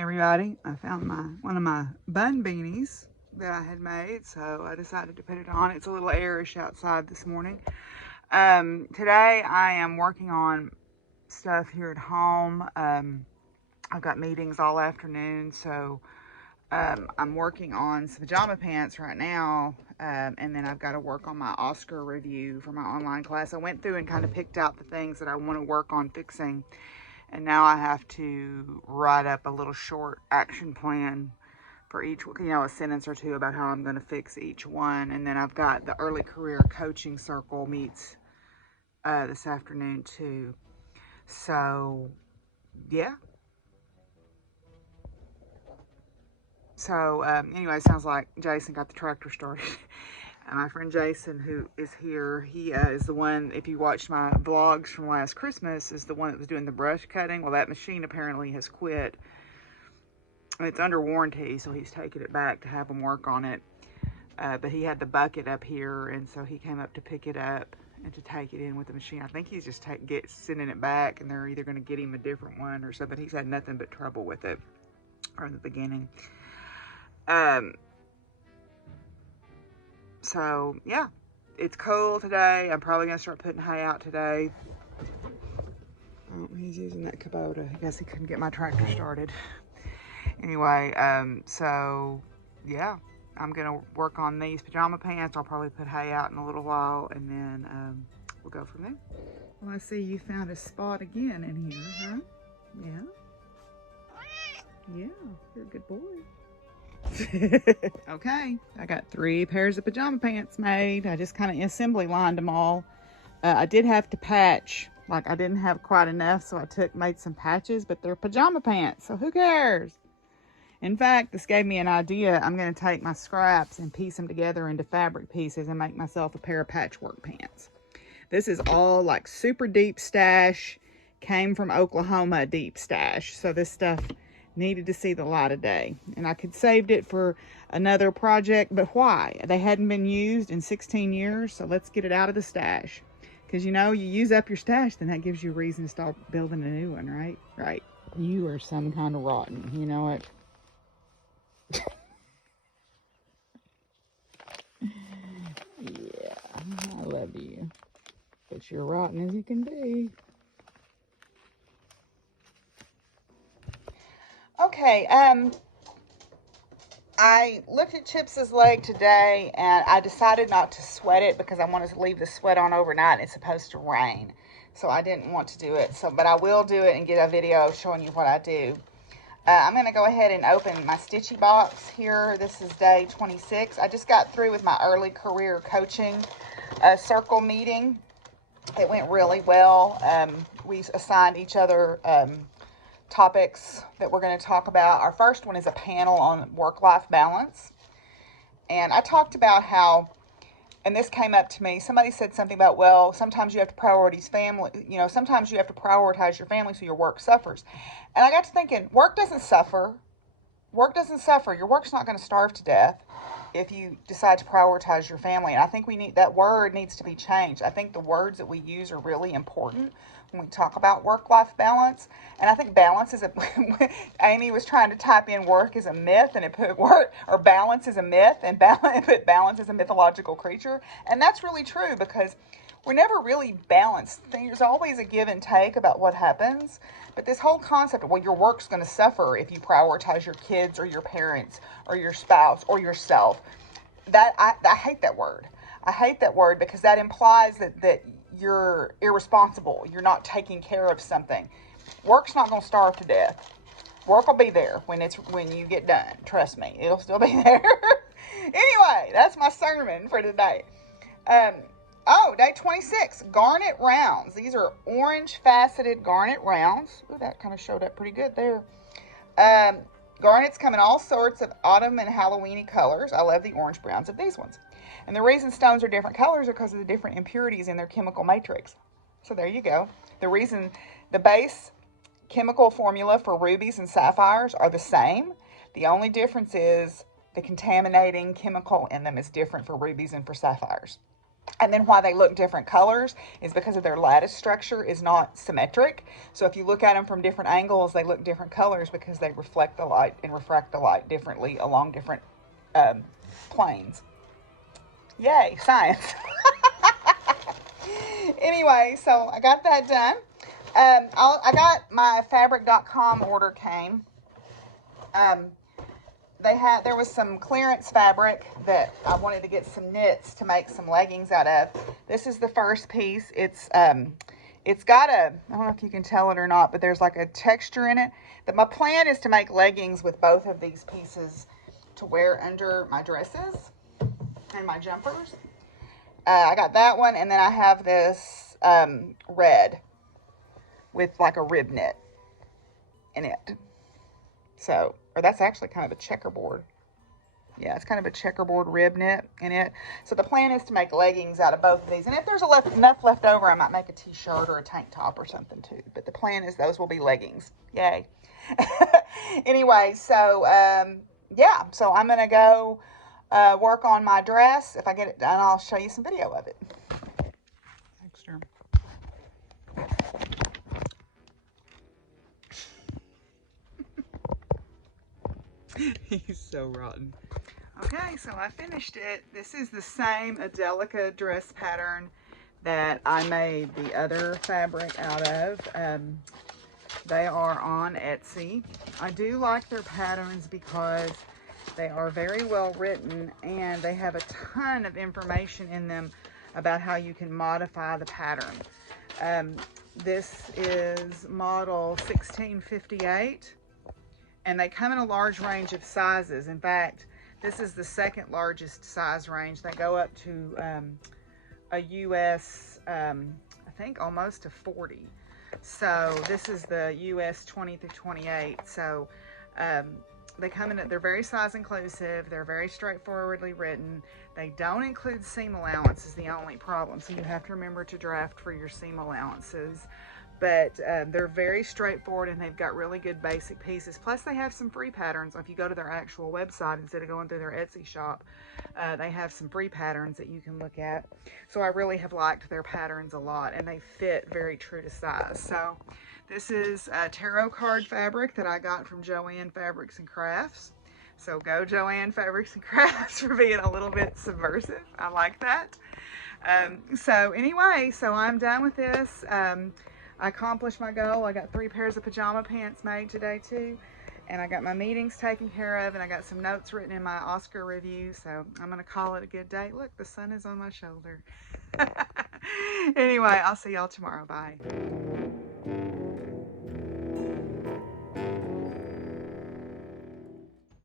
Everybody, I found one of my bun beanies that I had made, so I decided to put it on. It's a little airish outside this morning. Today I am working on stuff here at home. I've got meetings all afternoon, so I'm working on some pajama pants right now, and then I've got to work on my Oscar review for my online class. I went through and kind of picked out the things that I want to work on fixing. And now I have to write up a little short action plan for each, a sentence or two about how I'm going to fix each one. And then I've got the early career coaching circle meets this afternoon too. So, yeah. So, anyway, it sounds like Jason got the tractor started. And my friend Jason, who is here, he is the one, if you watched my vlogs from last Christmas, is the one that was doing the brush cutting. Well, that machine apparently has quit. It's under warranty, so he's taking it back to have them work on it. But he had the bucket up here, and so he came up to pick it up and to take it in with the machine. I think he's just sending it back, and they're either going to get him a different one or something. He's had nothing but trouble with it from the beginning. So, yeah, it's cold today. I'm probably going to start putting hay out today. Oh, he's using that Kubota. I guess he couldn't get my tractor started. Anyway, so, yeah, I'm going to work on these pajama pants. I'll probably put hay out in a little while, and then we'll go from there. Well, I see you found a spot again in here, huh? Yeah? Yeah, you're a good boy. Okay, I got 3 pairs of pajama pants made. I just kind of assembly lined them all. I did have to patch, like I didn't have quite enough, so I made some patches, but they're pajama pants, so who cares? In fact, this gave me an idea. I'm going to take my scraps and piece them together into fabric pieces and make myself a pair of patchwork pants. This is all like super deep stash, came from Oklahoma deep stash, so this stuff needed to see the light of day, and I could saved it for another project, but why? They hadn't been used in 16 years, so let's get it out of the stash, because you use up your stash, then that gives you a reason to start building a new one, right? You are some kind of rotten, you know it. Yeah, I love you, but you're rotten as you can be. Okay, I looked at Chips's leg today, and I decided not to sweat it because I wanted to leave the sweat on overnight, and it's supposed to rain. So I didn't want to do it. But I will do it and get a video showing you what I do. I'm going to go ahead and open my Stitchy box here. This is day 26. I just got through with my early career coaching circle meeting. It went really well. We assigned each other topics that we're going to talk about. Our first one is a panel on work-life balance. And I talked about how, and this came up to me, somebody said something about, well, sometimes you have to prioritize family, sometimes you have to prioritize your family so your work suffers. And I got to thinking, work doesn't suffer. Work doesn't suffer. Your work's not going to starve to death if you decide to prioritize your family. And I think that word needs to be changed. I think the words that we use are really important when we talk about work-life balance. And I think balance is Amy was trying to type in work is a myth, and it put work, or balance is a myth, and put balance is a mythological creature. And that's really true, because we're never really balanced. There's always a give and take about what happens. But this whole concept of, well, your work's going to suffer if you prioritize your kids or your parents or your spouse or yourself, I hate that word. I hate that word because that implies that you're irresponsible. You're not taking care of something. Work's not going to starve to death. Work will be there when you get done. Trust me, it'll still be there. Anyway, that's my sermon for today. Day 26, garnet rounds. These are orange faceted garnet rounds. Ooh, that kind of showed up pretty good there. Garnets come in all sorts of autumn and Halloweeny colors. I love the orange browns of these ones. And the reason stones are different colors are because of the different impurities in their chemical matrix. So there you go. The reason the base chemical formula for rubies and sapphires are the same. The only difference is the contaminating chemical in them is different for rubies and for sapphires. And then why they look different colors is because of their lattice structure is not symmetric. So if you look at them from different angles, they look different colors because they reflect the light and refract the light differently along different planes. Yay, science. Anyway, so I got that done. I got my fabric.com order came. There was some clearance fabric that I wanted to get some knits to make some leggings out of. This is the first piece. It's got I don't know if you can tell it or not, but there's like a texture in it. My plan is to make leggings with both of these pieces to wear under my dresses and my jumpers. I got that one, and then I have this red with like a rib knit in it. So, or that's actually kind of a checkerboard. Yeah, it's kind of a checkerboard rib knit in it. So the plan is to make leggings out of both of these. And if there's enough left over, I might make a t-shirt or a tank top or something too. But the plan is those will be leggings. Yay. Anyway, so, yeah. So I'm going to go work on my dress. If I get it done, I'll show you some video of it. Baxter. He's so rotten. Okay, so I finished it. This is the same Adelica dress pattern that I made the other fabric out of. They are on Etsy. I do like their patterns because they are very well written and they have a ton of information in them about how you can modify the pattern. This is model 1658. And they come in a large range of sizes. In fact, this is the second largest size range. They go up to a US, I think almost to 40. So this is the US 20 through 28. So they come in, they're very size inclusive. They're very straightforwardly written. They don't include seam allowance is the only problem. So you have to remember to draft for your seam allowances. But they're very straightforward and they've got really good basic pieces. Plus they have some free patterns. If you go to their actual website instead of going through their Etsy shop, they have some free patterns that you can look at. So I really have liked their patterns a lot and they fit very true to size. So this is tarot card fabric that I got from Joanne Fabrics and Crafts. So go Joanne Fabrics and Crafts for being a little bit subversive. I like that. So anyway, so I'm done with this. I accomplished my goal. I got 3 pairs of pajama pants made today too. And I got my meetings taken care of and I got some notes written in my Oscar review. So I'm going to call it a good day. Look, the sun is on my shoulder. Anyway, I'll see y'all tomorrow. Bye.